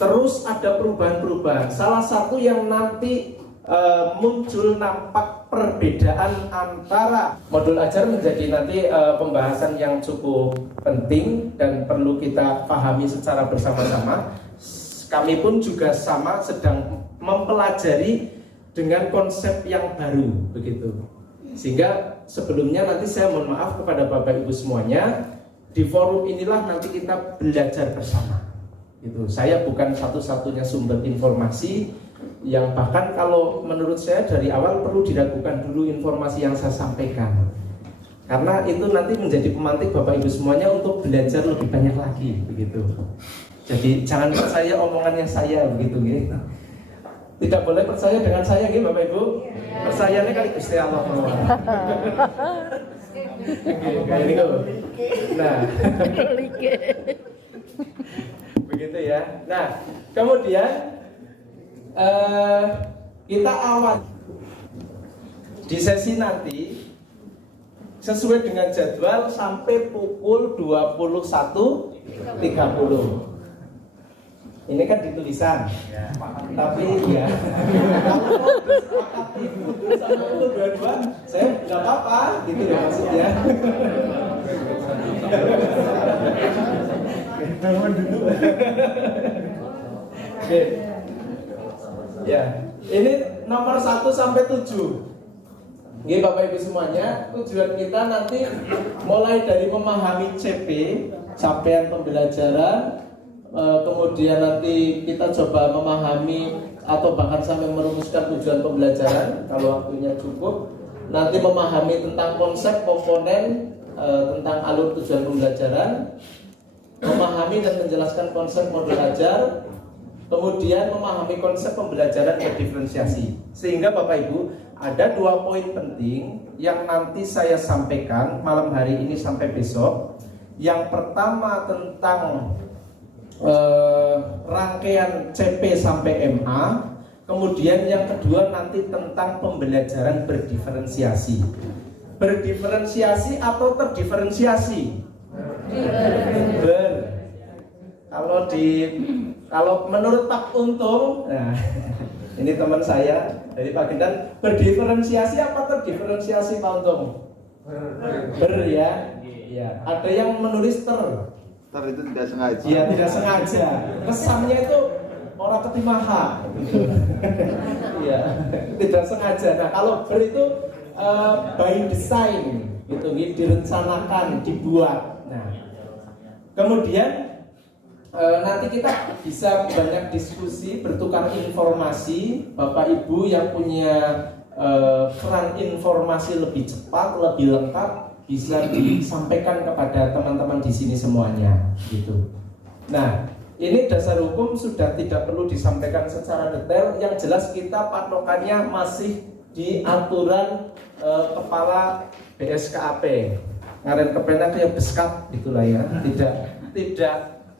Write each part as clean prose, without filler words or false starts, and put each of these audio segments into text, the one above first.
Terus ada perubahan-perubahan. Salah satu yang nanti muncul nampak perbedaan antara modul ajar menjadi nanti pembahasan yang cukup penting dan perlu kita pahami secara bersama-sama. Kami pun juga sama sedang mempelajari dengan konsep yang baru begitu. Sehingga sebelumnya nanti saya mohon maaf kepada Bapak Ibu semuanya, di forum inilah nanti kita belajar bersama. Itu saya bukan satu-satunya sumber informasi yang bahkan kalau menurut saya dari awal perlu diragukan dulu informasi yang saya sampaikan. Karena itu nanti menjadi pemantik Bapak Ibu semuanya untuk belajar lebih banyak lagi begitu. Jadi jangan percaya omongannya saya begitu gitu. Tidak boleh percaya dengan saya gitu Bapak Ibu. Percayanya kali Gusti Allah. Ini kok. Nah. Begitu ya. Nah, kemudian kita awal di sesi nanti sesuai dengan jadwal sampai pukul 21.30. Ini kan di tulisan, ya. Tapi ya sama itu dua-dua, saya nggak apa-apa, gitu ya maksudnya. Oke. Ya, ini nomor 1 sampai 7. Oke, Bapak Ibu semuanya, tujuan kita nanti mulai dari memahami CP, capaian pembelajaran, kemudian nanti kita coba memahami atau bahkan sampai merumuskan tujuan pembelajaran kalau waktunya cukup. Nanti memahami tentang konsep komponen, tentang alur tujuan pembelajaran, memahami dan menjelaskan konsep modul ajar, kemudian memahami konsep pembelajaran berdiferensiasi. Sehingga Bapak Ibu ada 2 poin penting yang nanti saya sampaikan malam hari ini sampai besok. Yang pertama tentang rangkaian CP sampai MA, kemudian yang kedua nanti tentang pembelajaran berdiferensiasi. Berdiferensiasi atau terdiferensiasi? Kalau menurut Pak Untung, nah, ini teman saya dari Pak Gendan, berdiferensiasi apa terdiferensiasi Pak Untung? Ya. Ada yang menulis itu tidak sengaja. Iya, tidak sengaja. Kesannya itu orang ketimaha. Iya, tidak sengaja. Nah, kalau itu by design, gitu, direncanakan, dibuat. Nah, kemudian nanti kita bisa banyak diskusi, bertukar informasi. Bapak Ibu yang punya keran informasi lebih cepat, lebih lengkap, bisa disampaikan kepada teman-teman di sini semuanya, gitu. Nah, ini dasar hukum sudah tidak perlu disampaikan secara detail. Yang jelas kita patokannya masih di aturan kepala BSKAP. Ngaren kepenak ya beskat gitulah ya. Tidak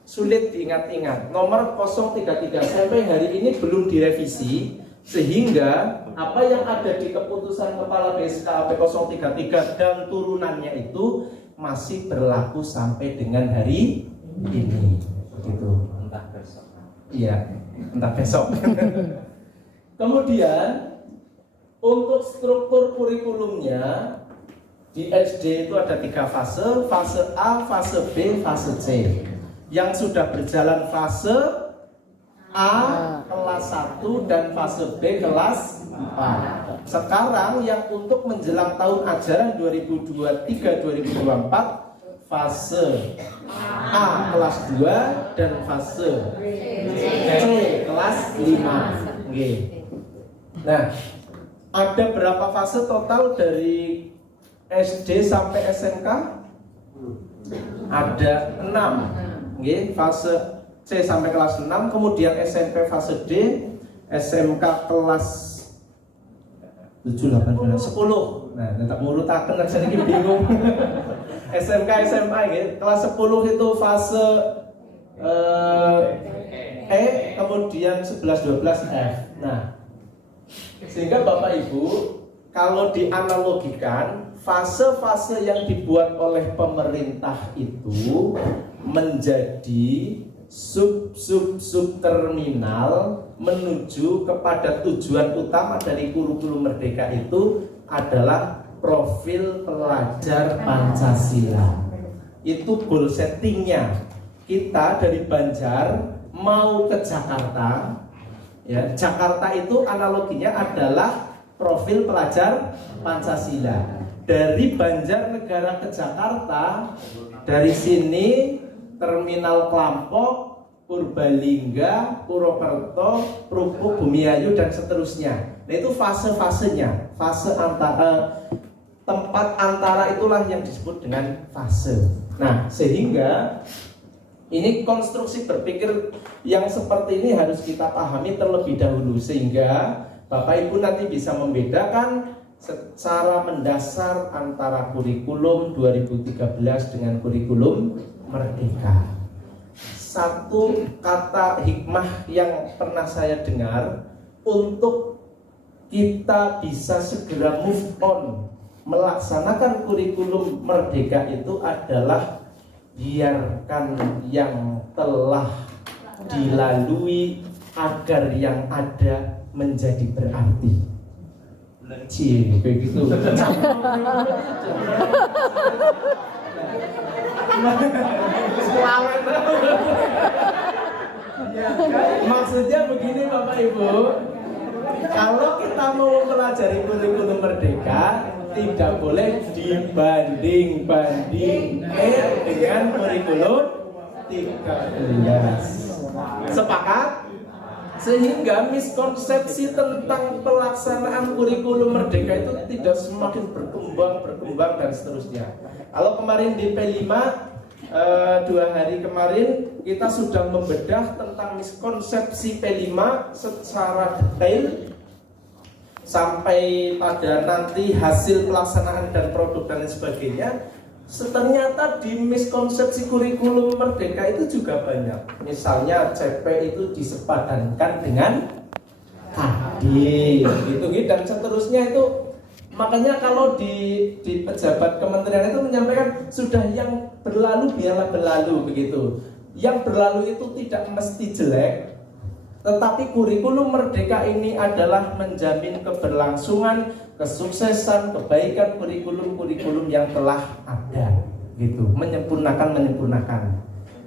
sulit diingat-ingat. Nomor 033 sampai hari ini belum direvisi, sehingga apa yang ada di keputusan kepala BSKAP 033 dan turunannya itu masih berlaku sampai dengan hari ini. Begitu. Entah besok. Iya, entah besok. Kemudian untuk struktur kurikulumnya di SD itu ada 3 fase, fase A, fase B, fase C. Yang sudah berjalan fase A kelas 1 dan fase B kelas 4. Sekarang yang untuk menjelang tahun ajaran 2023-2024 fase A kelas 2 dan fase C kelas 5. Oke. Nah, ada berapa fase total dari SD sampai SMK? Ada 6. Oke, fase C sampai kelas 6, kemudian SMP fase D, SMK kelas 7, 8, 9, 10. Nah, tetap ngurutaken saya ini bingung. SMK, SMA gitu. Kelas 10 itu fase E, kemudian 11, 12 F. Nah, sehingga Bapak Ibu kalau dianalogikan fase-fase yang dibuat oleh pemerintah itu menjadi sub terminal menuju kepada tujuan utama dari kurikulum Merdeka itu adalah profil pelajar Pancasila. Itu goal settingnya. Kita dari Banjar mau ke Jakarta, ya, Jakarta itu analoginya adalah profil pelajar Pancasila. Dari Banjarnegara ke Jakarta, dari sini Terminal Klampok, Purbalingga, Purwokerto, Prupuk, Bumiayu dan seterusnya. Nah itu fase-fasenya, fase antara tempat antara itulah yang disebut dengan fase. Nah sehingga ini konstruksi berpikir yang seperti ini harus kita pahami terlebih dahulu sehingga Bapak Ibu nanti bisa membedakan secara mendasar antara kurikulum 2013 dengan kurikulum Merdeka. Satu kata hikmah yang pernah saya dengar untuk kita bisa segera move on melaksanakan kurikulum Merdeka itu adalah biarkan yang telah dilalui agar yang ada menjadi berarti. Cie, begitu. Maksudnya begini Bapak Ibu, kalau kita mau mempelajari kurikulum Merdeka tidak boleh dibanding-bandingkan dengan kurikulum 13. Sepakat? Sehingga miskonsepsi tentang pelaksanaan kurikulum Merdeka itu tidak semakin berkembang dan seterusnya. Kalau kemarin di P5 2 hari kemarin kita sudah membedah tentang miskonsepsi P5 secara detail sampai pada nanti hasil pelaksanaan dan produk dan lain sebagainya. Ternyata di miskonsepsi kurikulum Merdeka itu juga banyak. Misalnya CP itu disepadankan dengan KD gitu dan seterusnya itu. Makanya kalau di pejabat kementerian itu menyampaikan sudah yang berlalu biarlah berlalu begitu. Yang berlalu itu tidak mesti jelek, tetapi kurikulum Merdeka ini adalah menjamin keberlangsungan, kesuksesan, kebaikan kurikulum-kurikulum yang telah ada, gitu. Menyempurnakan,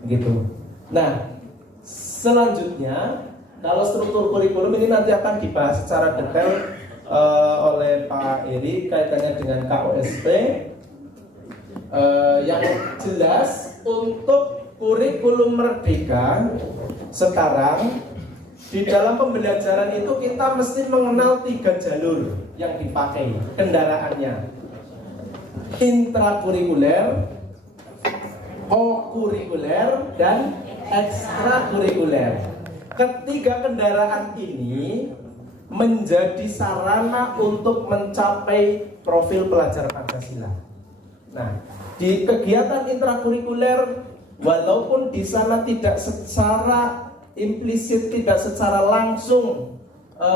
gitu. Nah, selanjutnya kalau struktur kurikulum ini nanti akan dibahas secara detail oleh Pak Eri kaitannya dengan KOSP. Yang jelas untuk kurikulum Merdeka sekarang di dalam pembelajaran itu kita mesti mengenal 3 jalur yang dipakai kendaraannya: intrakurikuler, kokurikuler, dan ekstrakurikuler. Ketiga kendaraan ini menjadi sarana untuk mencapai profil pelajar Pancasila. Nah, di kegiatan intrakurikuler, walaupun di sana tidak secara implisit, tidak secara langsung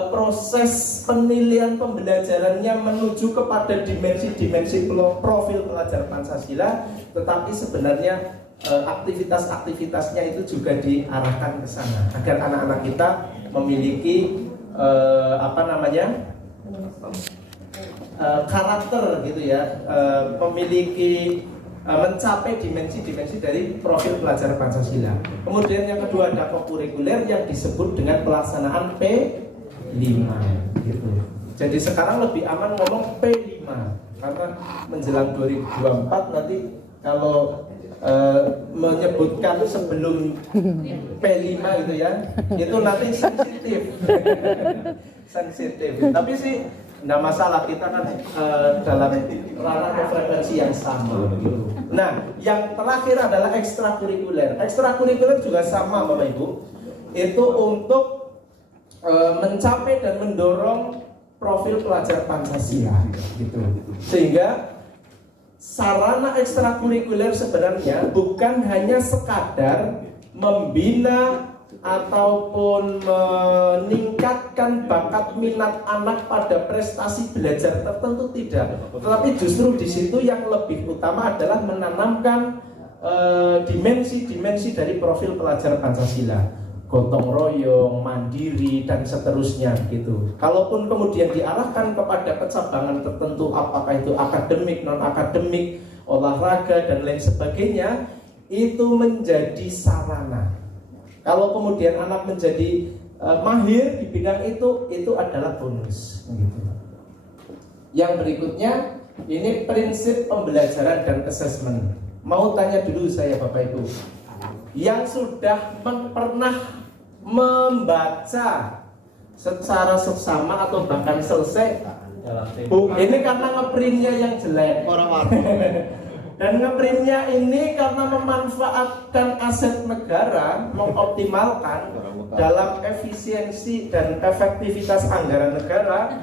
proses penilaian pembelajarannya menuju kepada dimensi-dimensi profil pelajar Pancasila, tetapi sebenarnya aktivitas-aktivitasnya itu juga diarahkan ke sana agar anak-anak kita memiliki karakter gitu ya, memiliki mencapai dimensi-dimensi dari profil pelajar Pancasila. Kemudian yang kedua ada kokurikuler yang disebut dengan pelaksanaan P5 gitu. Jadi sekarang lebih aman ngomong P5 karena menjelang 2024 nanti kalau menyebutkan sebelum P5 gitu ya, itu nanti sensitif. Tapi sih nggak masalah, kita kan dalam ranah frekuensi yang sama gitu. Nah, yang terakhir adalah ekstrakurikuler. Ekstrakurikuler juga sama Bapak Ibu. Itu untuk mencapai dan mendorong profil pelajar Pancasila gitu. Sehingga sarana ekstrakurikuler sebenarnya bukan hanya sekadar membina ataupun meningkatkan bakat minat anak pada prestasi belajar tertentu, tidak. Tetapi justru di situ yang lebih utama adalah menanamkan dimensi-dimensi dari profil pelajar Pancasila, gotong royong, mandiri dan seterusnya gitu. Kalaupun kemudian diarahkan kepada kecabangan tertentu, apakah itu akademik, non akademik, olahraga dan lain sebagainya, itu menjadi sarana. Kalau kemudian anak menjadi mahir di bidang itu adalah bonus gitu. Yang berikutnya ini prinsip pembelajaran dan assessment. Mau tanya dulu saya Bapak Ibu, yang sudah pernah membaca secara seksama atau bahkan selesai, ini karena ngeprintnya yang jelek dan ngeprintnya ini karena memanfaatkan aset negara, mengoptimalkan dalam efisiensi dan efektivitas anggaran negara,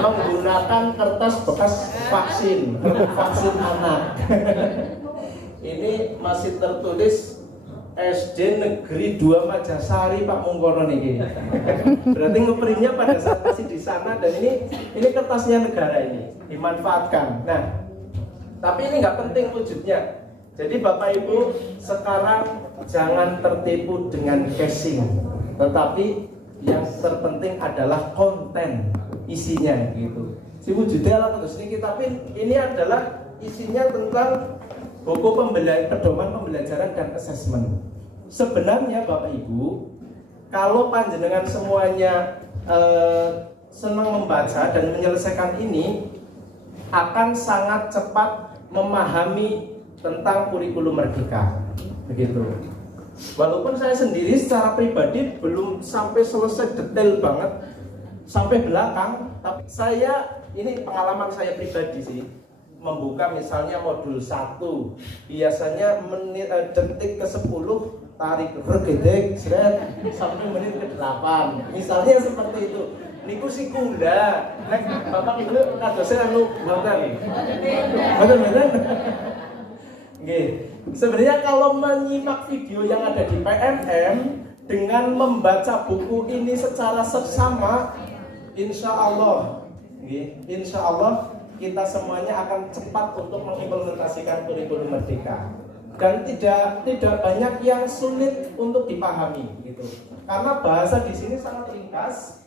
menggunakan kertas bekas vaksin anak. Ini masih tertulis SD Negeri 2 Majasari Pak Mungkono nih. Berarti ngeprintnya pada saat masih di sana, dan ini kertasnya negara ini dimanfaatkan. Nah, tapi ini nggak penting wujudnya. Jadi Bapak Ibu sekarang jangan tertipu dengan casing, tetapi yang terpenting adalah konten isinya gitu. Si wujudnya lah terus ini, tapi ini adalah isinya tentang buku pedoman pembelajaran dan asesmen. Sebenarnya Bapak Ibu, kalau panjenengan semuanya senang membaca dan menyelesaikan ini, akan sangat cepat memahami tentang kurikulum merdeka, begitu. Walaupun saya sendiri secara pribadi belum sampai selesai detail banget sampai belakang, tapi saya ini pengalaman saya pribadi sih. Membuka misalnya modul 1 biasanya detik ke-10 tarik regedek sampai menit ke-8 misalnya seperti itu. Niku si kula nek Bapak Ibu kadose anu mboten nggih. Sebenarnya kalau menyimak video yang ada di PMM dengan membaca buku ini secara seksama, insya Allah kita semuanya akan cepat untuk mengimplementasikan kurikulum merdeka, dan tidak banyak yang sulit untuk dipahami gitu. Karena bahasa di sini sangat ringkas,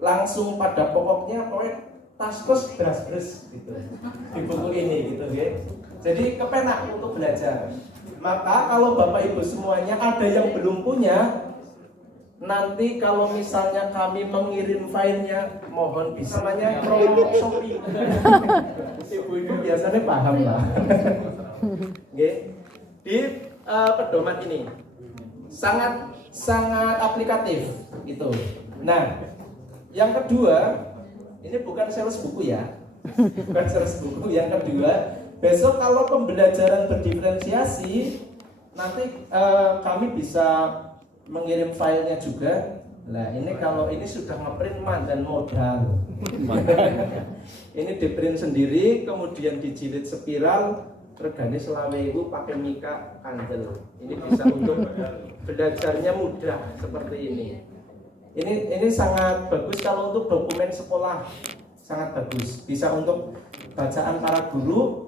langsung pada pokoknya taskos beras-beras gitu di buku ini gitu ya. Jadi kepenak untuk belajar. Maka kalau Bapak Ibu semuanya ada yang belum punya, nanti kalau misalnya kami mengirim filenya, mohon bisa namanya promo Shopee. Ibu-ibu biasanya paham lah. Di pedoman ini sangat aplikatif gitu. Nah, yang kedua, ini bukan sales buku ya, bukan sales buku. Yang kedua, besok kalau pembelajaran berdiferensiasi, nanti kami bisa mengirim filenya juga. Nah ini kalau ini sudah ngeprint dan modal. Ini diprint sendiri, kemudian dijilid spiral, regane selawe ibu pakai mika kandel. Ini bisa untuk belajarnya mudah seperti ini. Ini sangat bagus kalau untuk dokumen sekolah, sangat bagus. Bisa untuk bacaan para guru.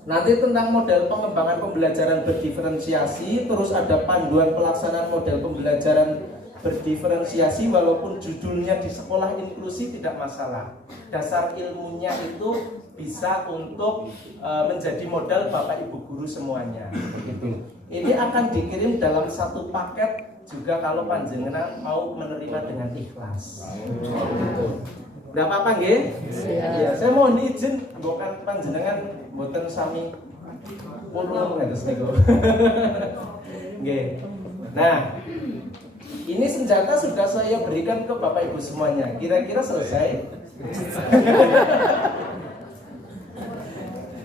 Nanti tentang model pengembangan pembelajaran berdiferensiasi, terus ada panduan pelaksanaan model pembelajaran berdiferensiasi, walaupun judulnya di sekolah inklusi tidak masalah. Dasar ilmunya itu bisa untuk menjadi modal Bapak Ibu guru semuanya. Begitu. Ini akan dikirim dalam satu paket juga kalau panjenengan mau menerima dengan ikhlas. Nggak apa-apa nggih? Ya, saya mohon izin bukan panjenengan mboten sami purun ngados niku. Nggih. Nah, ini senjata sudah saya berikan ke Bapak Ibu semuanya. Kira-kira selesai?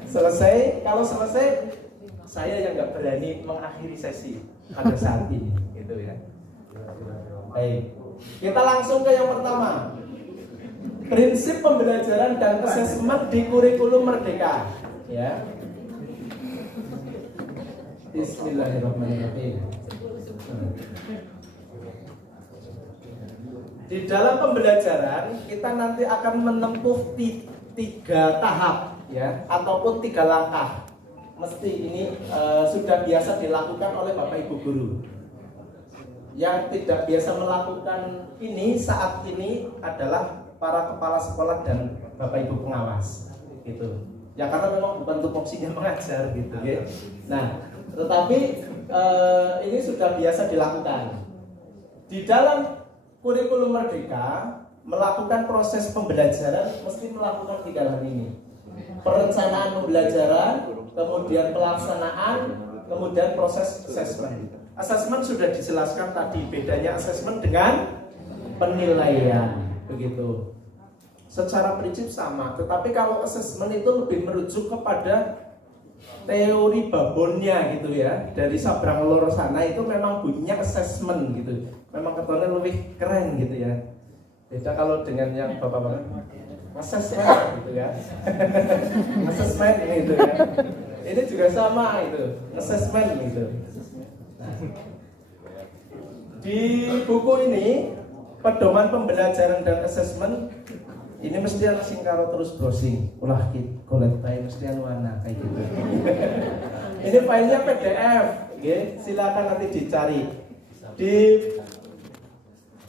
Selesai? Kalau selesai, saya yang nggak berani mengakhiri sesi pada saat ini, gitu ya. Baik, kita langsung ke yang pertama. Prinsip pembelajaran dan asesmen di kurikulum merdeka. Ya. Bismillahirrahmanirrahim. Di dalam pembelajaran kita nanti akan menempuh 3 tahap ya, ataupun 3 langkah. mesti ini sudah biasa dilakukan oleh Bapak Ibu guru. Yang tidak biasa melakukan ini saat ini adalah para kepala sekolah dan Bapak Ibu pengawas, gitu. Ya karena memang bukan tupoksinya mengajar, gitu, ya. Nah, tetapi ini sudah biasa dilakukan. Di dalam kurikulum Merdeka melakukan proses pembelajaran mesti melakukan 3 hal ini: perencanaan pembelajaran, kemudian pelaksanaan, kemudian proses assessment. Assessment sudah dijelaskan tadi, bedanya assessment dengan penilaian, begitu. Secara prinsip sama, tetapi kalau assessment itu lebih merujuk kepada teori babonnya gitu ya. Dari Sabrang Lor sana itu memang bunyinya assessment gitu. Memang ketuanya lebih keren gitu ya. Beda kalau dengan yang bapak-bapak assessment gitu ya. Assessment gitu ya. Ini juga sama itu, assessment gitu. Di buku ini, pedoman pembelajaran dan assessment, ini mesti harus singkaro terus browsing, ulah kolet bae mesti warna kayak gitu. Ini filenya PDF, okay? Silakan nanti dicari. Di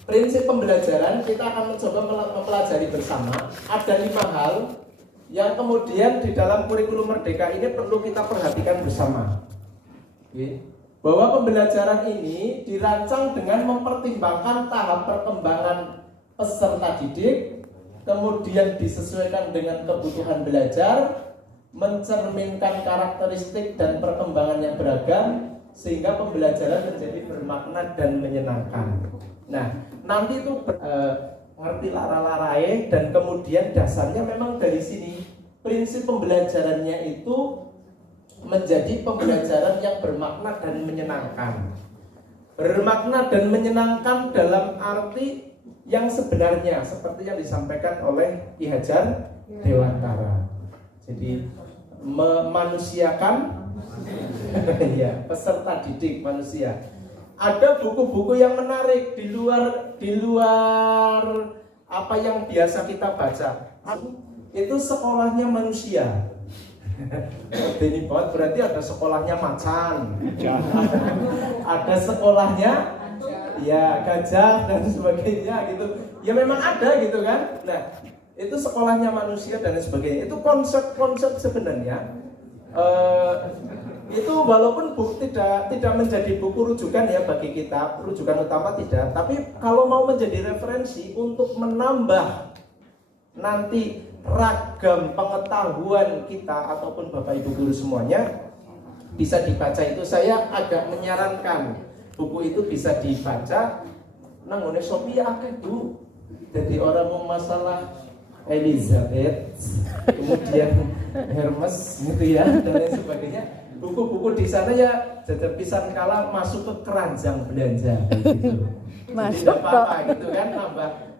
prinsip pembelajaran kita akan mencoba mempelajari bersama. Ada 5 hal yang kemudian di dalam kurikulum Merdeka ini perlu kita perhatikan bersama. Okay? Bahwa pembelajaran ini dirancang dengan mempertimbangkan tahap perkembangan peserta didik, kemudian disesuaikan dengan kebutuhan belajar, mencerminkan karakteristik dan perkembangan yang beragam, sehingga pembelajaran menjadi bermakna dan menyenangkan. Nah, nanti itu ngerti lara-larae, dan kemudian dasarnya memang dari sini prinsip pembelajarannya itu menjadi pembelajaran yang bermakna dan menyenangkan. Bermakna dan menyenangkan dalam arti yang sebenarnya seperti yang disampaikan oleh Ki Hajar Dewantara. Jadi memanusiakan ya, peserta didik manusia. Ada buku-buku yang menarik di luar apa yang biasa kita baca. Itu sekolahnya manusia. Ini berarti ada sekolahnya macan, ada sekolahnya ya gajah dan sebagainya gitu. Ya memang ada gitu kan. Nah, itu sekolahnya manusia dan sebagainya. Itu konsep-konsep sebenarnya itu walaupun tidak menjadi buku rujukan ya bagi kita, rujukan utama tidak, tapi kalau mau menjadi referensi untuk menambah nanti ragam pengetahuan kita ataupun Bapak Ibu guru semuanya bisa dibaca, itu saya agak menyarankan buku itu bisa dibaca nang ngene Sophia akeh Bu. Jadi orang mau masalah Elizabeth, kemudian Hermes gitu ya dan lain sebagainya. Buku-buku di sana ya jajar pisan kala masuk ke keranjang belanja gitu. Jadi tidak apa-apa gitu kan,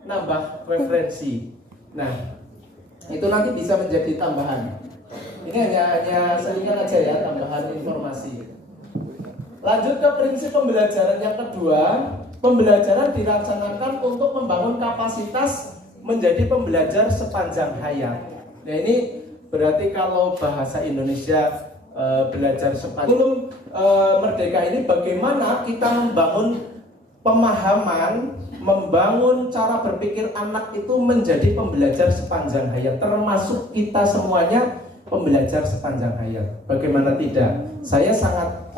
nambah referensi. Nah, itu nanti bisa menjadi tambahan. Ini hanya selingan aja ya, tambahan informasi. Lanjut ke prinsip pembelajaran yang kedua. Pembelajaran dilaksanakan untuk membangun kapasitas menjadi pembelajar sepanjang hayat. Nah ini berarti kalau bahasa Indonesia belajar sepanjang Merdeka ini bagaimana kita membangun pemahaman, membangun cara berpikir anak itu menjadi pembelajar sepanjang hayat, termasuk kita semuanya pembelajar sepanjang hayat. Bagaimana tidak? Saya sangat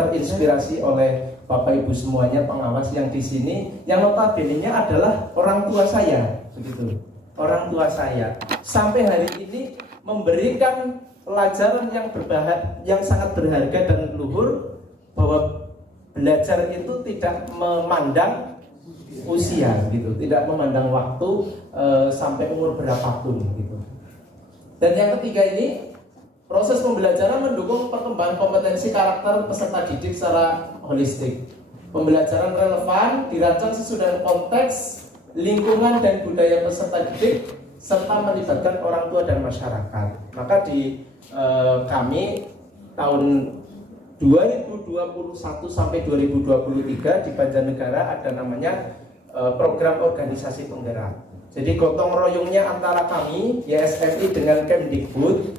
terinspirasi oleh Bapak Ibu semuanya pengawas yang di sini, yang notabene-nya adalah orang tua saya, begitu. Orang tua saya sampai hari ini memberikan pelajaran yang sangat berharga dan luhur, bahwa belajar itu tidak memandang usia gitu, tidak memandang waktu sampai umur berapapun gitu. Dan yang ketiga ini, proses pembelajaran mendukung perkembangan kompetensi karakter peserta didik secara holistik. Pembelajaran relevan dirancang sesuai konteks, lingkungan dan budaya peserta didik serta melibatkan orang tua dan masyarakat. Maka di kami tahun 2021 sampai 2023 di Banjarnegara ada namanya program organisasi penggerak. Jadi gotong royongnya antara kami YSMI dengan Kemdikbud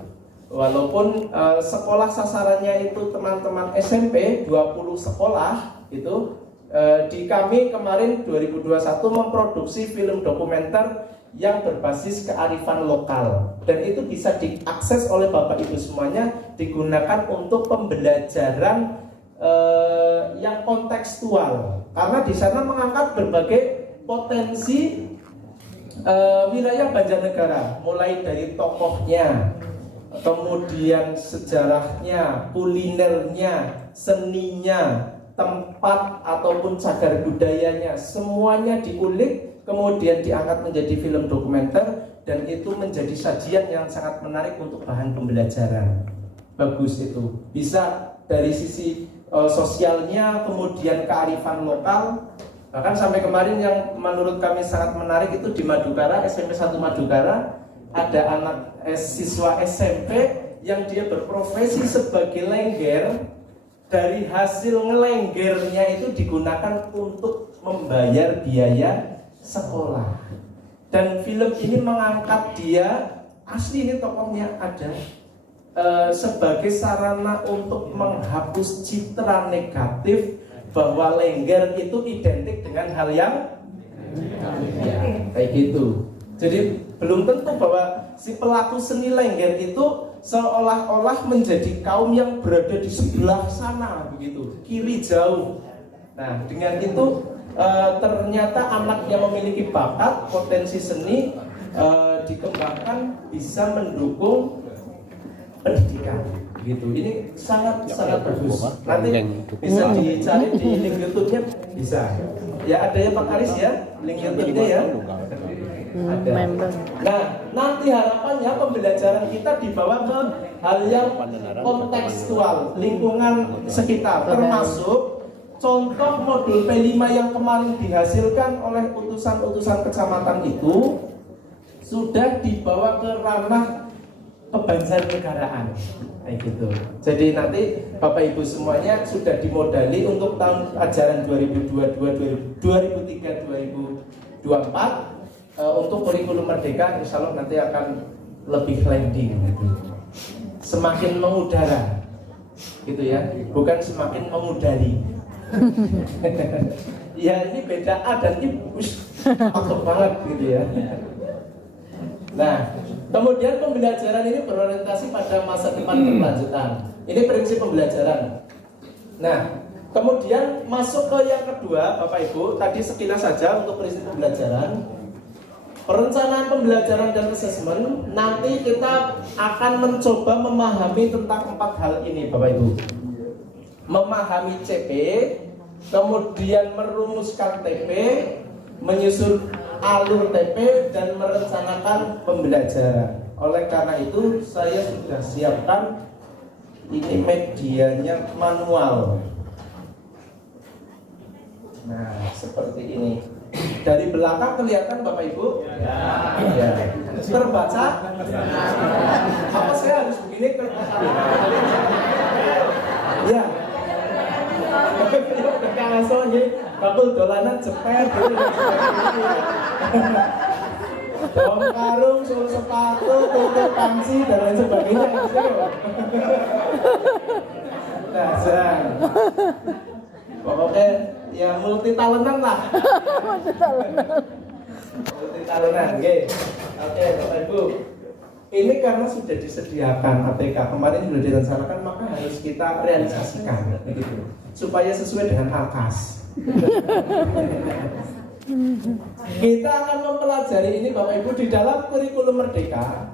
Walaupun sekolah sasarannya itu teman-teman SMP 20 sekolah itu, di kami kemarin 2021 memproduksi film dokumenter yang berbasis kearifan lokal, dan itu bisa diakses oleh Bapak Ibu semuanya, digunakan untuk pembelajaran yang kontekstual, karena di sana mengangkat berbagai potensi wilayah Banjarnegara, mulai dari tokohnya, kemudian sejarahnya, kulinernya, seninya, tempat ataupun cagar budayanya, semuanya diulik, kemudian diangkat menjadi film dokumenter, dan itu menjadi sajian yang sangat menarik untuk bahan pembelajaran. Bagus itu, bisa dari sisi sosialnya, kemudian kearifan lokal. Bahkan sampai kemarin yang menurut kami sangat menarik itu di Madukara, SMP 1 Madukara, ada anak siswa SMP yang dia berprofesi sebagai lengger. Dari hasil ngelenggernya itu digunakan untuk membayar biaya sekolah. Dan film ini mengangkat dia, asli ini tokohnya ada, sebagai sarana untuk menghapus citra negatif bahwa lengger itu identik dengan hal yang ya, kayak gitu. Jadi belum tentu bahwa si pelaku seni lengger itu seolah-olah menjadi kaum yang berada di sebelah sana begitu, kiri jauh. Nah, dengan itu ternyata anaknya memiliki bakat, potensi seni, dikembangkan, bisa mendukung pendidikan gitu. Ini sangat bagus. Nanti bisa dicari di link YouTube-nya, bisa. Ya, ada ya Pak Aris ya, link YouTube-nya ya. Ada. Nah, nanti harapannya pembelajaran kita dibawa ke hal yang kontekstual, lingkungan sekitar, termasuk contoh modul P5 yang kemarin dihasilkan oleh utusan-utusan kecamatan itu sudah dibawa ke ranah kebanjarnegaraan, kayak gitu. Jadi nanti Bapak Ibu semuanya sudah dimodali untuk tahun ajaran 2023-2024. Untuk kurikulum Merdeka, insya Allah nanti akan lebih landing, gitu. Semakin mengudara, gitu ya, bukan semakin mengudari. Ya ini beda A dan I, cakep banget, gitu ya. Nah, kemudian pembelajaran ini berorientasi pada masa depan berkelanjutan. Ini prinsip pembelajaran. Nah, kemudian masuk ke yang kedua, Bapak Ibu, tadi sekilas saja untuk prinsip pembelajaran. Perencanaan pembelajaran dan asesmen, nanti kita akan mencoba memahami tentang 4 hal ini, Bapak Ibu. Memahami CP, kemudian merumuskan TP, menyusun alur TP, dan merencanakan pembelajaran. Oleh karena itu, saya sudah siapkan ini medianya manual. Nah, seperti ini. Dari belakang kelihatan Bapak Ibu? Ya. Terbaca? Apa saya harus begini? Ya. Udah langsung ya. Bakul dolanan jepet gitu. Dom karung, sul sepatu, tutup pangsi dan lain sebagainya. Dasar. Pokoknya ya multi talentan lah. Multi talentan, oke. Oke, Bapak Ibu. Ini karena sudah disediakan ATK kemarin sudah direncanakan, maka harus kita realisasikan, begitu, supaya sesuai dengan AKAS. Kita akan mempelajari ini Bapak Ibu di dalam kurikulum Merdeka.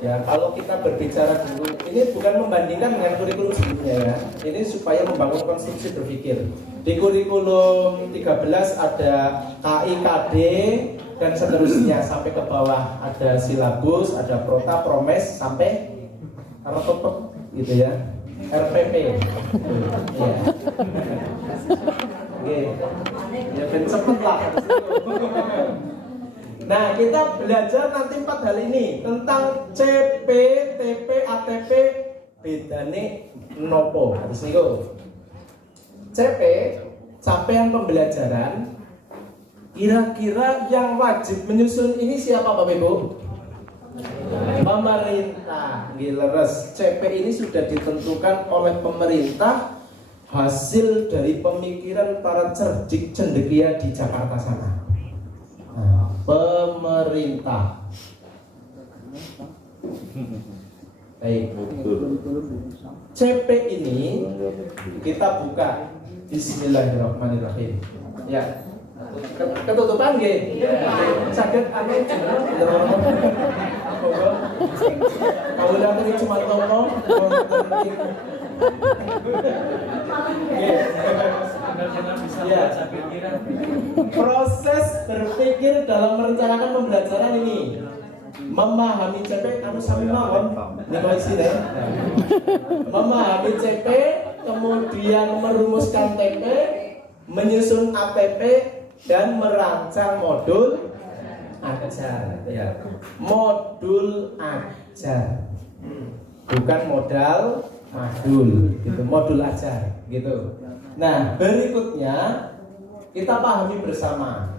Ya, kalau kita berbicara dulu, ini bukan membandingkan dengan kurikulum sebelumnya ya. Ini supaya membangun konstruksi berpikir. Di kurikulum 13 ada KIKD dan seterusnya sampai ke bawah, ada silabus, ada prota, promes sampai RPP gitu ya. RPP. Ya. Oke. Ya ben cepet lah. Nah, kita belajar nanti 4 hal ini tentang CP, TP, ATP, bedane nopo. Harus niku. CP, capaian pembelajaran. Kira-kira yang wajib menyusun ini siapa Bapak Ibu? Pemerintah, leres. CP ini sudah ditentukan oleh pemerintah hasil dari pemikiran para cerdik cendekia di Jakarta sana. Nah, pemerintah. Baik. CP ini kita buka. Bismillahirrahmanirrahim. Ya. Ketutupan nggih. Saged anu kalau ini cuma tolong ya. Proses berpikir dalam merencanakan pembelajaran ini memahami CP kamu sami mawon memahami CP, kemudian merumuskan TP, menyusun APP, dan merancang modul ajar ya. Modul ajar bukan modal modul gitu, modul ajar gitu. Nah, berikutnya kita pahami bersama.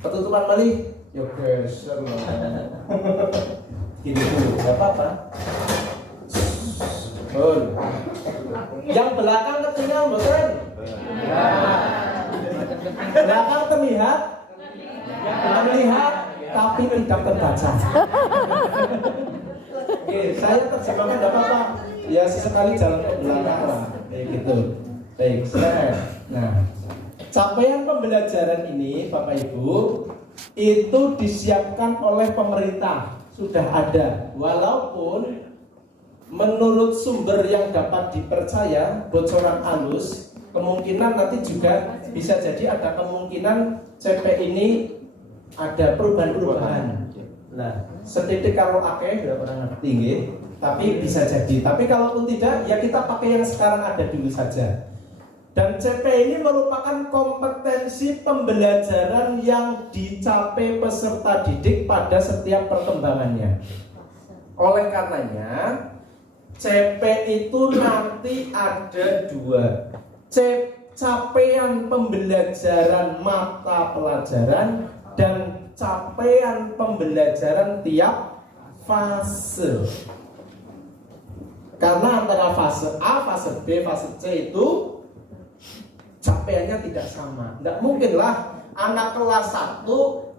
Ketutupan malih ya geser gini dulu, gak apa-apa. Yang belakang ketinggalan bosan? Ya. Belakang terlihat, tapi tidak terbaca. Oke, saya terjemahkan tidak apa-apa. Ya sesekali jalan ke belakang lah, kayak gitu. Baik, nah, capaian pembelajaran ini, Bapak Ibu, itu disiapkan oleh pemerintah, sudah ada. Walaupun menurut sumber yang dapat dipercaya, bocoran halus, kemungkinan nanti juga bisa jadi ada kemungkinan CP ini ada perubahan-perubahan. Nah, setitik kalau akeh sudah pernah tinggi, tapi bisa jadi. Tapi kalaupun tidak, ya kita pakai yang sekarang ada dulu saja. Dan CP ini merupakan kompetensi pembelajaran yang dicapai peserta didik pada setiap perkembangannya. Oleh karenanya, CP itu nanti ada dua. Capaian pembelajaran mata pelajaran dan capaian pembelajaran tiap fase. Karena antara fase A, fase B, fase C itu capaiannya tidak sama. Tidak mungkinlah anak kelas 1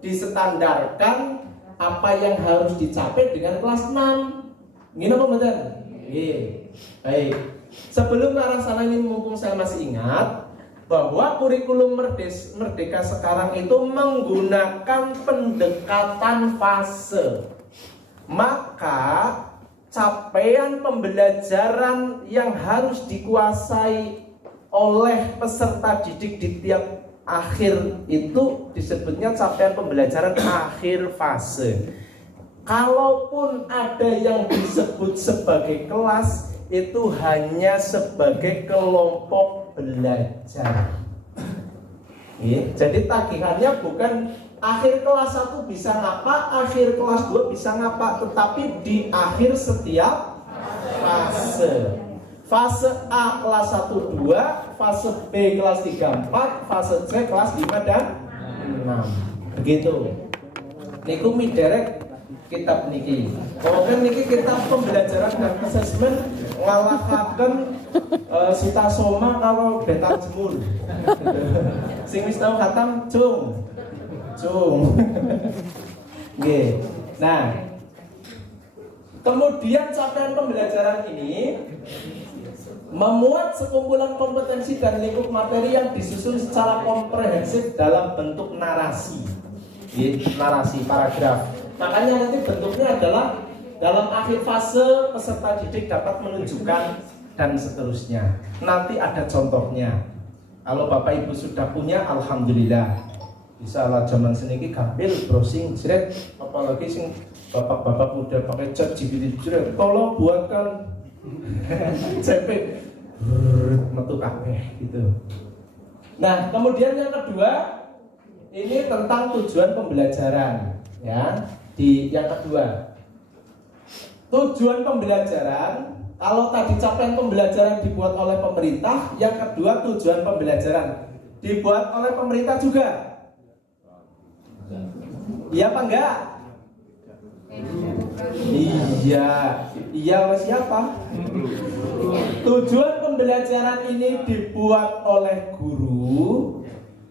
distandarkan apa yang harus dicapai dengan kelas 6. Gini apa betul? Baik. Sebelum ke arah sana ini, mumpung saya masih ingat bahwa kurikulum Merdeka sekarang itu menggunakan pendekatan fase. Maka capaian pembelajaran yang harus dikuasai oleh peserta didik di tiap akhir itu disebutnya capaian pembelajaran akhir fase. Kalaupun ada yang disebut sebagai kelas, itu hanya sebagai kelompok belajar. Jadi tagihannya bukan akhir kelas 1 bisa ngapa, akhir kelas 2 bisa ngapa, tetapi di akhir setiap fase. Fase A kelas 1 2, fase B kelas 3 4, fase C kelas 5 dan 6. Begitu. Niku miderek kitab niki. Pokoknya niki kitab pembelajaran dan asesmen ngalahaken Sutasoma kalau Betal Jemur. Sing wis tau khatam cung. Nggih. Nah, kemudian capaian pembelajaran ini memuat sekumpulan kompetensi dan lingkup materi yang disusun secara komprehensif dalam bentuk narasi. Narasi paragraf. Makanya nanti bentuknya adalah dalam akhir fase peserta didik dapat menunjukkan dan seterusnya. Nanti ada contohnya. Kalau Bapak Ibu sudah punya, alhamdulillah. Bisa lah zaman seniki gampil browsing jret, apalagi sing bapak-bapak udah pakai ChatGPT jret. Tolong buatkan CP metu kabeh gitu. Nah, kemudian yang kedua ini tentang tujuan pembelajaran ya. Di yang kedua, tujuan pembelajaran, kalau tadi capaian pembelajaran dibuat oleh pemerintah, yang kedua tujuan pembelajaran dibuat oleh pemerintah juga. Iya apa enggak? Iya oleh siapa? Tujuan pembelajaran ini dibuat oleh guru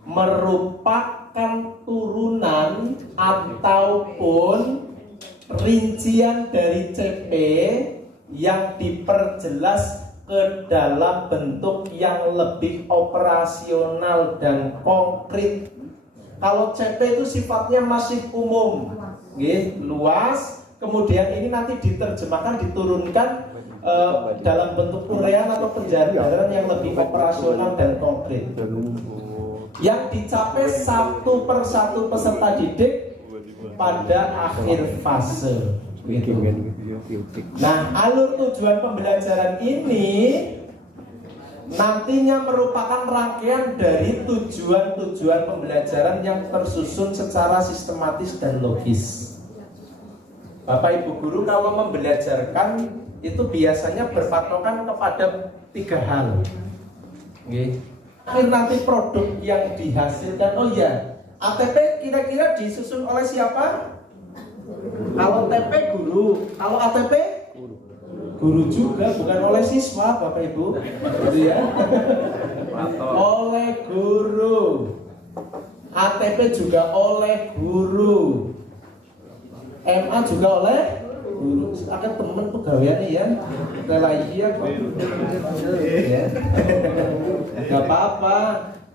merupakan turunan ataupun rincian dari CP yang diperjelas ke dalam bentuk yang lebih operasional dan konkret. Kalau CP itu sifatnya masih umum, luas. Kemudian ini nanti diterjemahkan, diturunkan dalam bentuk uraian atau penjabaran yang lebih operasional dan konkret. Yang dicapai satu persatu peserta didik pada akhir fase. Gitu. Nah, alur tujuan pembelajaran ini nantinya merupakan rangkaian dari tujuan-tujuan pembelajaran yang tersusun secara sistematis dan logis. Bapak Ibu guru kalau membelajarkan itu biasanya berpatokan kepada 3 hal. Nanti produk yang dihasilkan, ATP kira-kira disusun oleh siapa? Kalau TP guru, kalau ATP guru juga, bukan oleh siswa, Bapak Ibu, gitu ya. Oleh guru. ATP juga oleh guru. MA juga oleh guru. Akan teman pegawaiannya ya, iya kok. Ya. Gak apa-apa.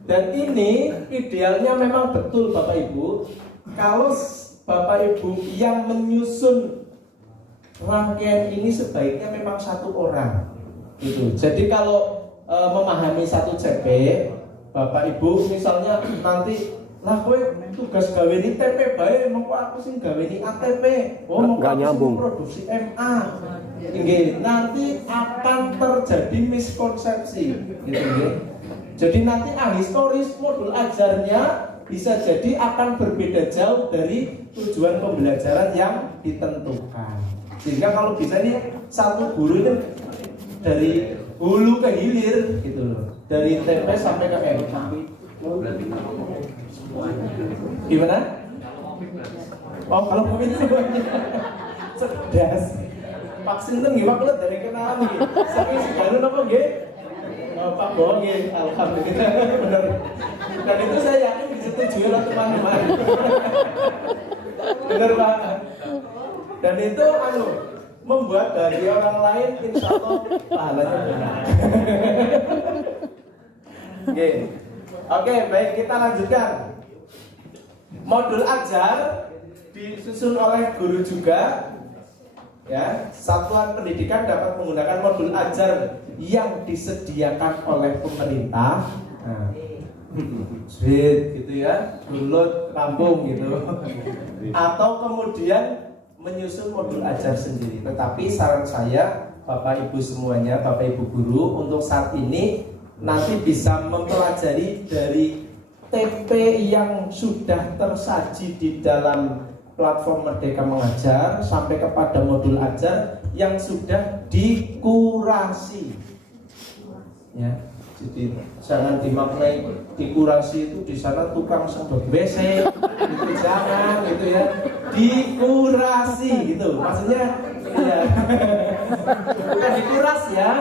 Dan ini idealnya memang betul Bapak Ibu. Kalau Bapak Ibu yang menyusun rangkaian ini sebaiknya memang 1 orang gitu. Jadi kalau memahami 1 CP, Bapak Ibu misalnya nanti kowe tugas gawe ini TP bae, mengko aku sing gawe ini ATP. Nggak nyambung. Produksi MA. Nanti akan terjadi miskonsepsi gitu nggih. Jadi nanti ahistoris modul ajarnya bisa jadi akan berbeda jauh dari tujuan pembelajaran yang ditentukan. Sehingga kalau bisa nih 1 guru itu dari hulu ke hilir gitu loh. Dari TP sampai ke MA. Gimana? Kalau COVID semuanya cerdas. Vaksin itu gimana kalau dari kenalan nih? Saking segaru apa nggih? Pak Bohong ya, alhamdulillah benar. Dan itu saya yakin disetujui oleh teman-teman. Benar Pak. Dan itu membuat bagi orang lain insya Allah pahalanya benar. Oke, baik kita lanjutkan. Modul ajar disusun oleh guru juga. Ya, satuan pendidikan dapat menggunakan modul ajar yang disediakan oleh pemerintah. Gitu ya, download kampung gitu. Atau kemudian menyusun modul ajar sendiri. Tetapi saran saya, Bapak Ibu semuanya, Bapak Ibu guru, untuk saat ini nanti bisa mempelajari dari TP yang sudah tersaji di dalam platform Merdeka Mengajar sampai kepada modul ajar yang sudah dikurasi. Ya, jadi jangan dimaknai dikurasi itu di sana tukang sedot WC, itu jangan gitu ya. Dikurasi gitu, maksudnya ya bukan dikuras ya.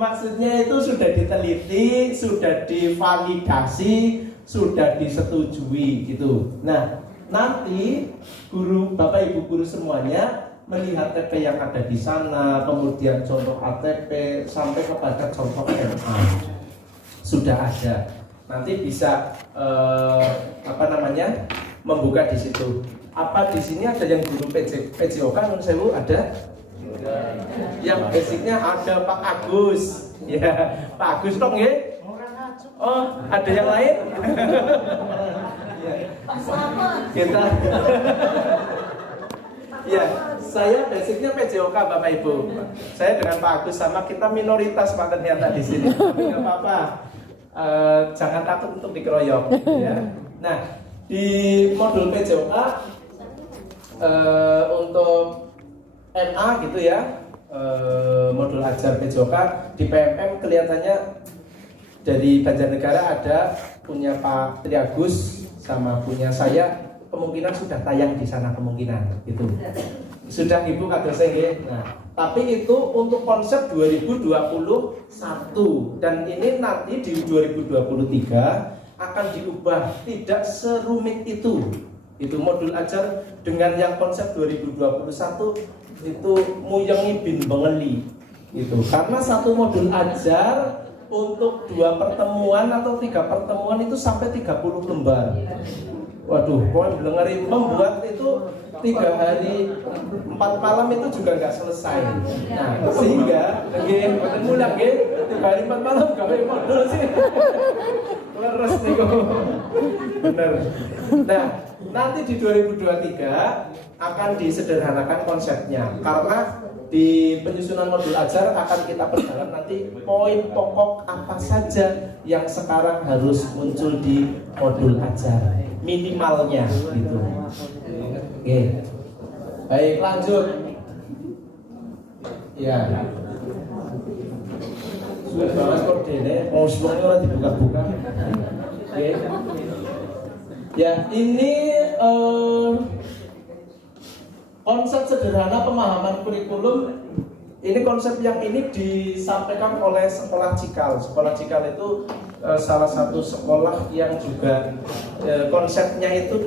Maksudnya itu sudah diteliti, sudah divalidasi, sudah disetujui gitu. Nah, nanti guru, Bapak Ibu guru semuanya melihat TP yang ada di sana, kemudian contoh ATP sampai kepada contoh MA sudah ada. Nanti bisa membuka di situ. Apa di sini ada yang guru PJOK menurut saya ada? Yang basicnya ada Pak Agus. Ya, Pak Agus dong ya? Oh, ada yang lain? Kita ya, saya basicnya PJOK Bapak Ibu. Saya dengan Pak Agus sama kita minoritas Pak ternyata di sini. Tapi nggak apa-apa. Jangan takut untuk dikeroyok. Ya. Nah, di modul PJOK untuk MA gitu ya, modul ajar PJOK di PMM kelihatannya dari Banjarnegara ada punya Pak Tri Agus sama punya saya, kemungkinan sudah tayang di sana kemungkinan gitu. Sudah Ibu kados nggih. Nah, tapi itu untuk konsep 2021 dan ini nanti di 2023 akan diubah, tidak serumit itu. Itu modul ajar dengan yang konsep 2021 itu muyengi bin bengeli itu. Karena satu modul ajar untuk 2 pertemuan atau 3 pertemuan itu sampai 30 lembar. Waduh, poin ngeri membuat itu 3 hari 4 malam itu juga nggak selesai. Nah, sehingga ketemu lagi 3 hari 4 malam gawe modul sih. Leres nih kok. Bener. Nah, nanti di 2023 akan disederhanakan konsepnya karena di penyusunan modul ajar akan kita perdalam nanti poin pokok apa saja yang sekarang harus muncul di modul ajar minimalnya gitu. Oke. Baik, lanjut. Ya. Sudah banget kok dene, mau semuanya orang dibuka-buka. Oke. Ya, ini konsep sederhana pemahaman kurikulum. Ini konsep yang ini disampaikan oleh Sekolah Cikal. Sekolah Cikal itu salah satu sekolah yang juga konsepnya itu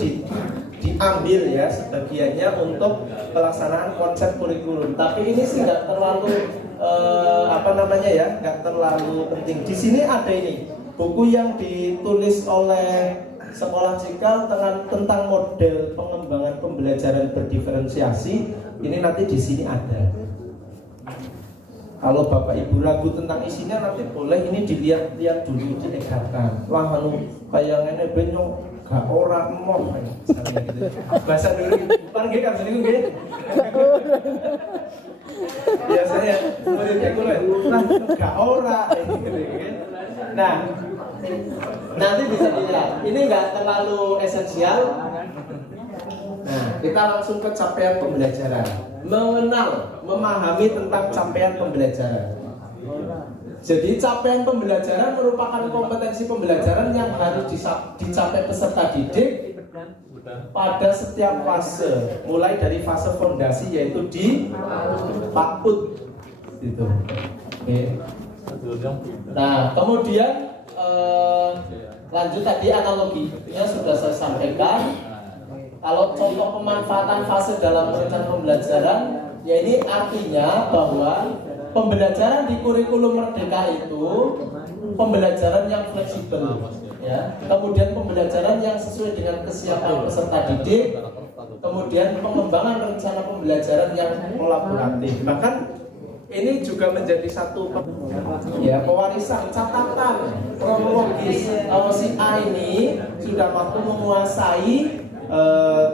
diambil ya sebagiannya untuk pelaksanaan konsep kurikulum. Tapi ini sih nggak terlalu nggak terlalu penting. Di sini ada ini buku yang ditulis oleh Sekolah Cikal tentang model pengembangan pembelajaran berdiferensiasi. Ini nanti di sini ada. Kalau Bapak Ibu ragu tentang isinya nanti boleh ini dilihat-lihat dulu, diedarkan. Wah, kayak ngene benyong gak ora emoh misalnya gitu. Bahasa dulu bukan nggih kan niku nggih. Biasanya muridnya kuwi nah gak ora gitu. Nah, nanti bisa dilihat. Ini nggak terlalu esensial. Nah, kita langsung ke capaian pembelajaran. Mengenal, memahami tentang capaian pembelajaran. Jadi capaian pembelajaran merupakan kompetensi pembelajaran yang harus dicapai peserta didik pada setiap fase, mulai dari fase fondasi yaitu di PAUD gitu. Oke. Nah, kemudian lanjut tadi analoginya sudah saya sampaikan. Kalau contoh pemanfaatan fase dalam perencanaan pembelajaran, ya ini artinya bahwa pembelajaran di kurikulum Merdeka itu pembelajaran yang fleksibel, ya. Kemudian pembelajaran yang sesuai dengan kesiapan peserta didik, kemudian pengembangan rencana pembelajaran yang kolaboratif. Bahkan ini juga menjadi satu pewarisan catatan kronologis si A ini sudah mampu menguasai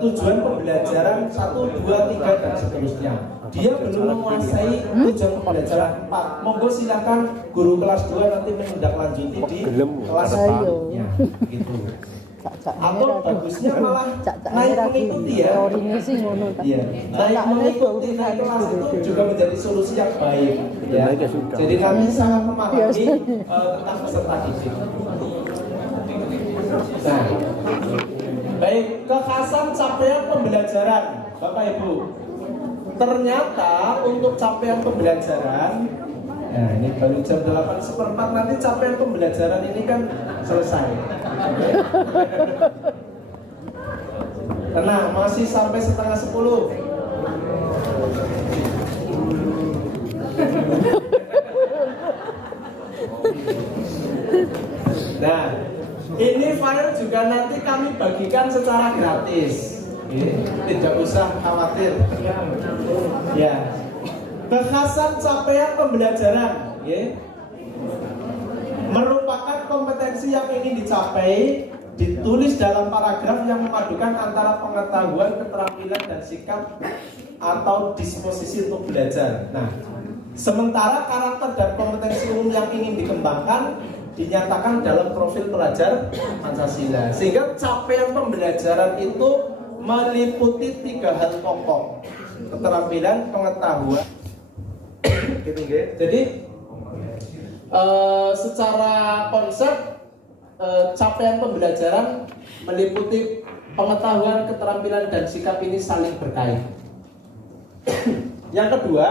tujuan pembelajaran 1, 2, 3 dan seterusnya. Dia belum menguasai tujuan pembelajaran 4. Monggo silakan guru kelas 2 nanti menindaklanjuti di kelas 4-nya gitu. Atau bagusnya malah naik mengikuti ya. Iya. Naik mengikuti naik kelas itu juga menjadi solusi yang baik ya. Jadi kami sangat memahami tentang peserta didik. Nah, baik, kekhasan capaian pembelajaran Bapak Ibu. Ternyata untuk capaian pembelajaran, nah ini baru jam 8:15 nanti capaian pembelajaran ini kan selesai. Tenang, masih sampai 9:30. Nah, ini file juga nanti kami bagikan secara gratis. Tidak usah khawatir. Ya. Kekhasan capaian pembelajaran, merupakan kompetensi yang ingin dicapai, ditulis dalam paragraf yang memadukan antara pengetahuan, keterampilan dan sikap atau disposisi untuk belajar. Nah, sementara karakter dan kompetensi umum yang ingin dikembangkan dinyatakan dalam profil pelajar Pancasila. Sehingga capaian pembelajaran itu meliputi 3 hal pokok: keterampilan, pengetahuan. Jadi secara konsep capaian pembelajaran meliputi pengetahuan, keterampilan dan sikap ini saling berkait. Yang kedua,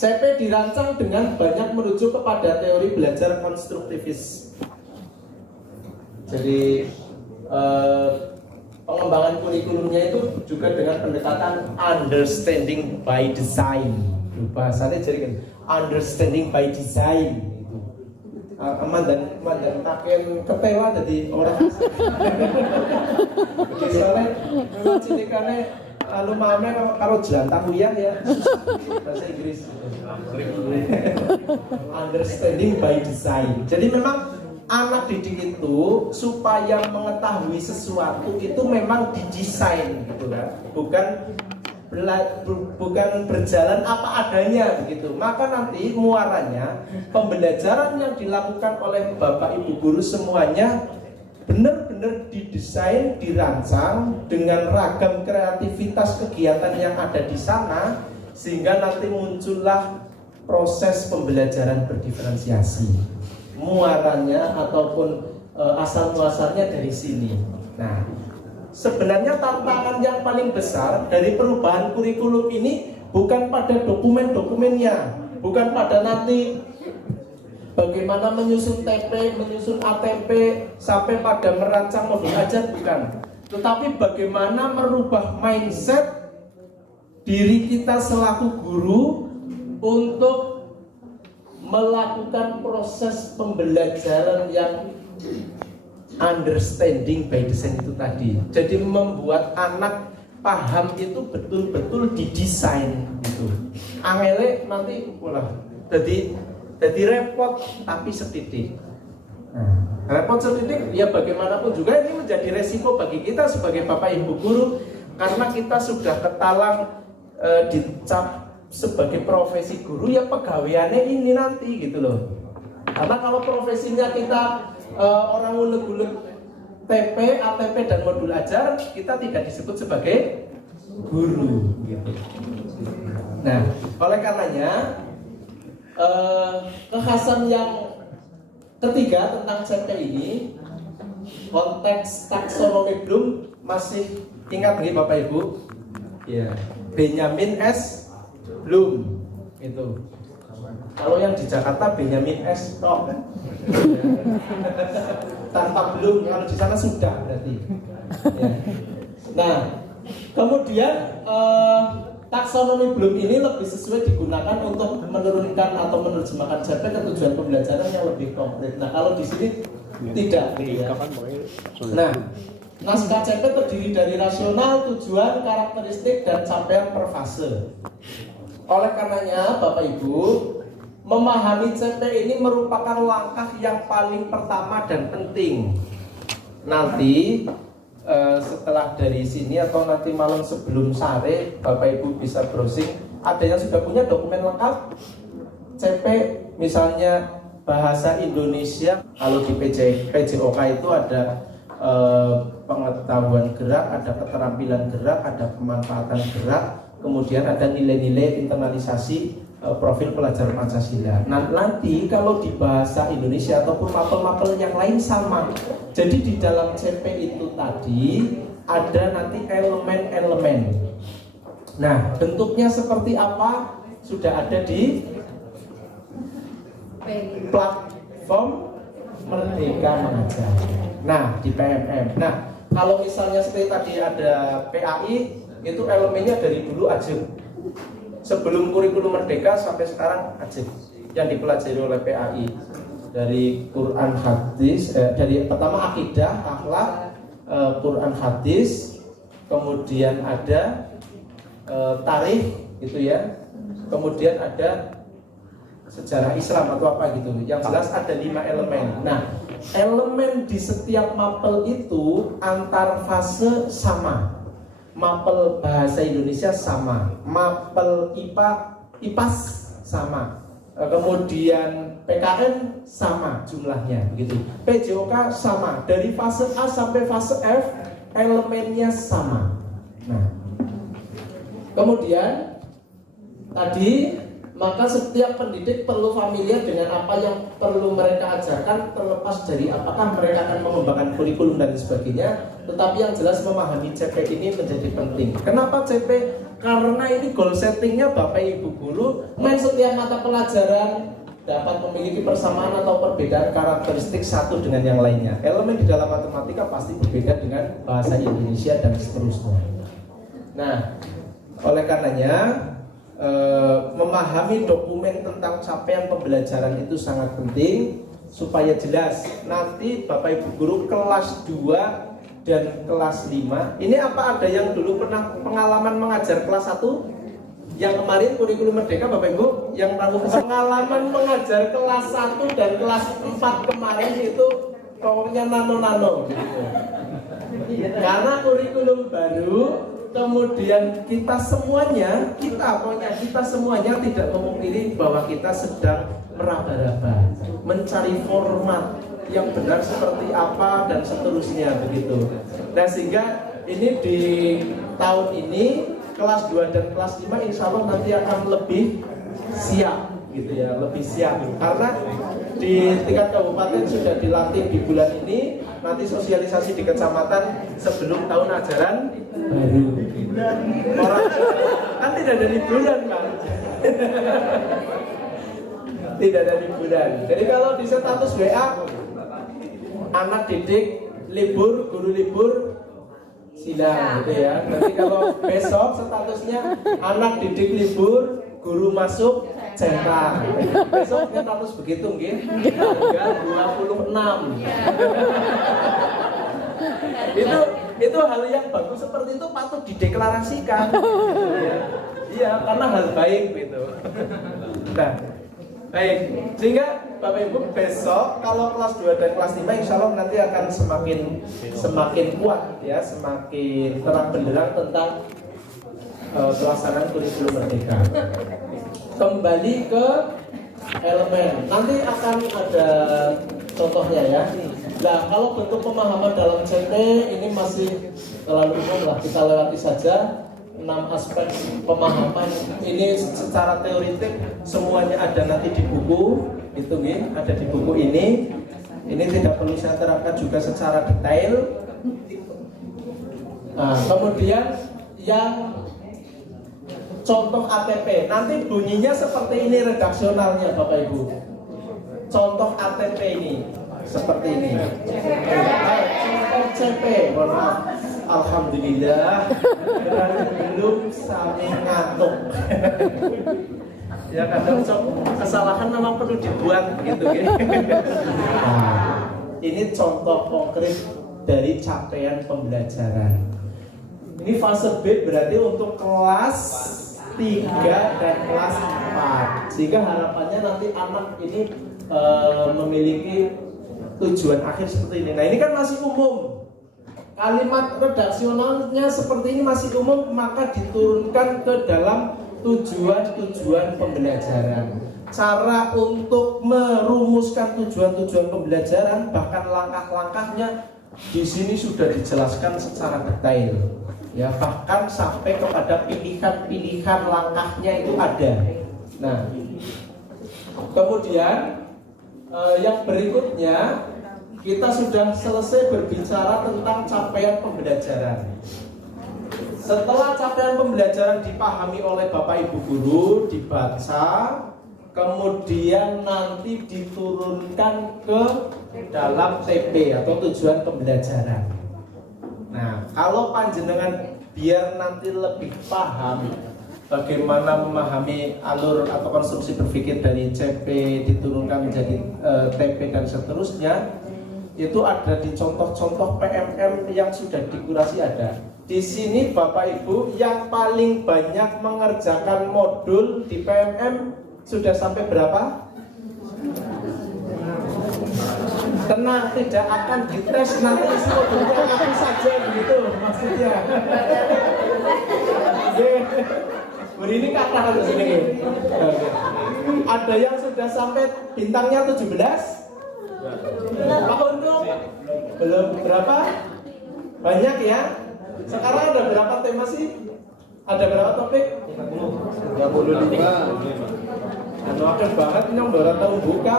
CP dirancang dengan banyak merujuk kepada teori belajar konstruktivis. Jadi pengembangan kurikulumnya itu juga dengan pendekatan understanding by design. Bahasanya jadi kan understanding by design. Mandan taken ketela jadi orang. Soalnya cilikane lalu mame karo jelantah uyah ya bahasa Inggris. Understanding by design. Jadi memang anak didik itu supaya mengetahui sesuatu itu memang didesain gitu kan. Bukan berjalan apa adanya begitu. Maka nanti muaranya pembelajaran yang dilakukan oleh Bapak Ibu guru semuanya benar-benar didesain, dirancang dengan ragam kreativitas kegiatan yang ada di sana sehingga nanti muncullah proses pembelajaran berdiferensiasi. Muaranya ataupun asal muasalnya dari sini. Nah, sebenarnya tantangan yang paling besar dari perubahan kurikulum ini bukan pada dokumen-dokumennya, bukan pada nanti bagaimana menyusun TP, menyusun ATP sampai pada merancang modul ajar, bukan. Tetapi bagaimana merubah mindset diri kita selaku guru untuk melakukan proses pembelajaran yang understanding by design itu tadi. Jadi membuat anak paham itu betul-betul didesain gitu. Angele nanti jadi repot tapi setitik. Nah, repot setitik ya bagaimanapun juga ini menjadi resiko bagi kita sebagai Bapak Ibu guru karena kita sudah ketalang dicap sebagai profesi guru ya pegawaiannya ini nanti gitu loh. Karena kalau profesinya kita orang uleg-uleg TP, ATP dan modul ajar, kita tidak disebut sebagai guru gitu. Nah, oleh karenanya kekhasan yang ketiga tentang CP ini, konteks taksonomi Bloom masih ingat nih Bapak Ibu? Ya, Benjamin S. Bloom itu. Kalau yang di Jakarta Benjamin S. Tok kan? Tanpa Bloom, kalau di sana sudah berarti. Ya. Nah, kemudian taksonomi Bloom ini lebih sesuai digunakan untuk menurunkan atau menerjemahkan CP ke tujuan pembelajaran yang lebih konkret. Nah, kalau di sini tidak. Ya. Nah, naskah CP terdiri dari rasional, tujuan, karakteristik, dan capaian per fase. Oleh karenanya, Bapak Ibu, memahami CP ini merupakan langkah yang paling pertama dan penting. Nanti setelah dari sini atau nanti malam sebelum sore, Bapak Ibu bisa browsing. Ada yang sudah punya dokumen lengkap CP, misalnya bahasa Indonesia. Kalau di PJOK itu ada pengetahuan gerak, ada keterampilan gerak, ada pemanfaatan gerak, kemudian ada nilai-nilai internalisasi profil pelajar Pancasila. Nah, nanti kalau di bahasa Indonesia ataupun mapel-mapel yang lain sama. Jadi di dalam CP itu tadi ada nanti elemen-elemen. Nah, bentuknya seperti apa sudah ada di platform Merdeka Mengajar. Nah, di PMM. Nah, kalau misalnya seperti tadi ada PAI, itu elemennya dari dulu ajib. Sebelum kurikulum Merdeka sampai sekarang ajib yang dipelajari oleh PAI. Dari Quran hadis, dari pertama akidah, akhlak, Quran hadis, kemudian ada tarikh gitu ya. Kemudian ada sejarah Islam atau apa gitu. Yang jelas ada 5 elemen. Nah, elemen di setiap mapel itu antar fase sama. Mapel bahasa Indonesia sama, mapel IPAS sama, kemudian PKN sama jumlahnya begitu. PJOK sama, dari fase A sampai fase F elemennya sama. Nah, kemudian tadi Maka setiap pendidik perlu familiar dengan apa yang perlu mereka ajarkan, terlepas dari apakah mereka akan mengembangkan kurikulum dan sebagainya. Tetapi yang jelas memahami CP ini menjadi penting. Kenapa CP? Karena ini goal settingnya Bapak Ibu Guru, setiap mata pelajaran dapat memiliki persamaan atau perbedaan karakteristik satu dengan yang lainnya. Elemen di dalam matematika pasti berbeda dengan bahasa Indonesia dan seterusnya. Nah, oleh karenanya memahami dokumen tentang capaian pembelajaran itu sangat penting supaya jelas nanti Bapak Ibu Guru kelas 2 dan kelas 5. Ini apa ada yang dulu pernah pengalaman mengajar kelas 1? Yang kemarin kurikulum merdeka Bapak Ibu yang tahu pengalaman mengajar kelas 1 dan kelas 4 kemarin itu pokoknya nano-nano gitu. Karena kurikulum baru, kemudian kita semuanya tidak memungkiri bahwa kita sedang meraba-raba, mencari format yang benar seperti apa dan seterusnya begitu. Nah sehingga ini di tahun ini kelas 2 dan kelas 5 insya Allah nanti akan lebih siap gitu ya, lebih siap karena di tingkat kabupaten sudah dilatih di bulan ini, nanti sosialisasi di kecamatan sebelum tahun ajaran baru. Orang kan tidak ada liburan kan? Tidak ada liburan. Jadi kalau di status WA anak didik libur, guru libur, silang gitu ya. Nanti kalau besok statusnya anak didik libur, guru masuk centang. Besok kan harus begitu nggih. Tanggal 26. Itu hal yang bagus seperti itu patut dideklarasikan. Iya, karena hal baik gitu. Nah, baik. Sehingga Bapak Ibu besok kalau kelas 2 dan kelas 5 insya Allah nanti akan semakin kuat ya, semakin terang benderang tentang pelaksanaan kurikulum merdeka. Kembali ke elemen, nanti akan ada contohnya ya. Nah kalau bentuk pemahaman dalam CP ini masih terlalu umum lah, kita lewati saja 6 aspek pemahaman ini secara teoritik semuanya ada nanti di buku itu nih, ada di buku ini tidak perlu saya terangkan juga secara detail. Nah, kemudian yang contoh ATP nanti bunyinya seperti ini redaksionalnya Bapak Ibu. Contoh ATP ini seperti ini. Contoh CP, mohon maaf. Alhamdulillah belum sampai ngantuk. Ya kadang kesalahan memang perlu dibuat gitu ya. Nah, ini contoh konkret dari capaian pembelajaran. Ini fase B berarti untuk kelas 3 dan kelas 4. Sehingga harapannya nanti anak ini memiliki tujuan akhir seperti ini. Nah ini kan masih umum. Kalimat redaksionalnya seperti ini masih umum, maka diturunkan ke dalam tujuan-tujuan pembelajaran. Cara untuk merumuskan tujuan-tujuan pembelajaran bahkan langkah-langkahnya di sini sudah dijelaskan secara detail. Ya, bahkan sampai kepada pilihan-pilihan langkahnya itu ada. Nah, kemudian yang berikutnya kita sudah selesai berbicara tentang capaian pembelajaran. Setelah capaian pembelajaran dipahami oleh Bapak Ibu Guru, dibaca, kemudian nanti diturunkan ke dalam TP atau tujuan pembelajaran. Nah, kalau panjenengan biar nanti lebih paham bagaimana memahami alur atau konstruksi berpikir dari CP diturunkan menjadi TP dan seterusnya, itu ada di contoh-contoh PMM yang sudah dikurasi ada. Di sini Bapak Ibu yang paling banyak mengerjakan modul di PMM sudah sampai berapa? Tenang, tidak akan dites nanti isi modulnya aku saja begitu maksudnya. Bu ini kata harus ini. Ada yang sudah sampai bintangnya 17? Apa untuk? Belum berapa? Banyak ya? Sekarang ada berapa tema sih? Ada berapa topik? 35. anu akeh banget yang baru tahu buka.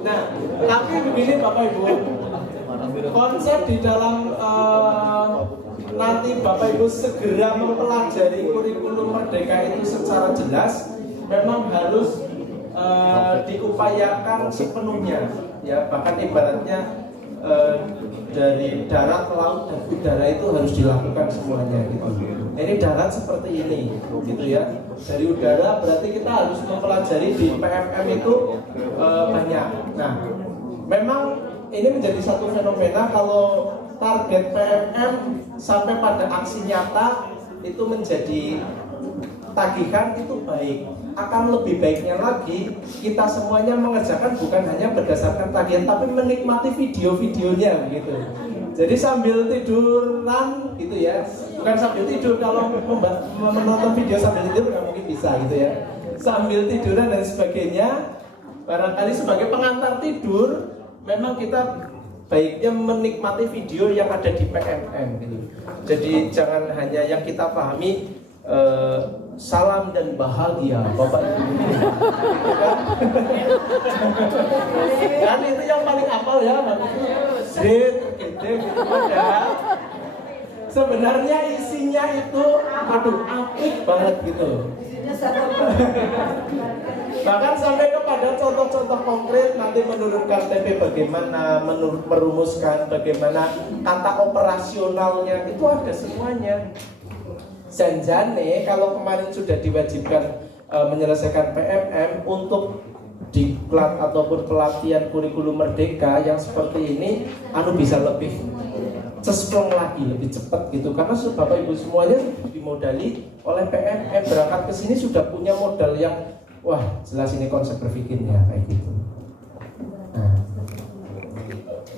Nah, tapi begini Bapak Ibu, konsep di dalam nanti Bapak Ibu segera mempelajari kurikulum Merdeka itu secara jelas, memang harus diupayakan sepenuhnya, ya, bahkan ibaratnya dari darat, laut, dan udara itu harus dilakukan semuanya gitu. Ini darat seperti ini, gitu ya. Dari udara berarti kita harus mempelajari di PMM itu banyak. Nah, memang ini menjadi satu fenomena kalau target PMM sampai pada aksi nyata itu menjadi tagihan itu baik. Akan lebih baiknya lagi kita semuanya mengerjakan bukan hanya berdasarkan tagihan tapi menikmati video-videonya gitu. Jadi sambil tiduran gitu ya, bukan sambil tidur, kalau menonton video sambil tidur nggak mungkin bisa gitu ya. Sambil tiduran dan sebagainya, barangkali sebagai pengantar tidur, memang kita baiknya menikmati video yang ada di PMM gitu. Jadi jangan hanya yang kita pahami salam dan bahagia Bapak Ibu gitu kan itu yang paling apal ya Zit gitu padahal sebenarnya isinya itu aduh apik banget gitu. Bahkan sampai kepada contoh-contoh konkret nanti menurunkan TP bagaimana, merumuskan bagaimana kata operasionalnya itu ada semuanya. Janjane kalau kemarin sudah diwajibkan menyelesaikan PMM untuk diklat ataupun pelatihan kurikulum Merdeka yang seperti ini bisa lebih cesplong lagi, lebih cepat gitu, karena Bapak Ibu semuanya dimodali oleh PMM, berangkat ke sini sudah punya modal yang wah jelas ini konsep berpikirnya kayak gitu. Nah,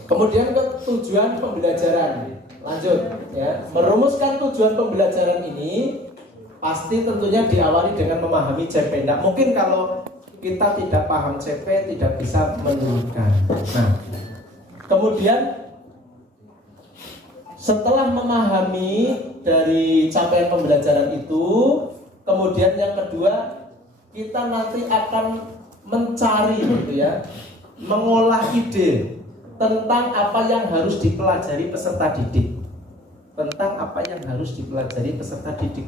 kemudian ke tujuan pembelajaran. Lanjut ya, merumuskan tujuan pembelajaran ini pasti tentunya diawali dengan memahami CP. Nah, mungkin kalau kita tidak paham CP tidak bisa menurunkan. Nah, kemudian setelah memahami dari capaian pembelajaran itu, kemudian yang kedua kita nanti akan mencari gitu ya, mengolah ide tentang apa yang harus dipelajari peserta didik. Tentang apa yang harus dipelajari peserta didik.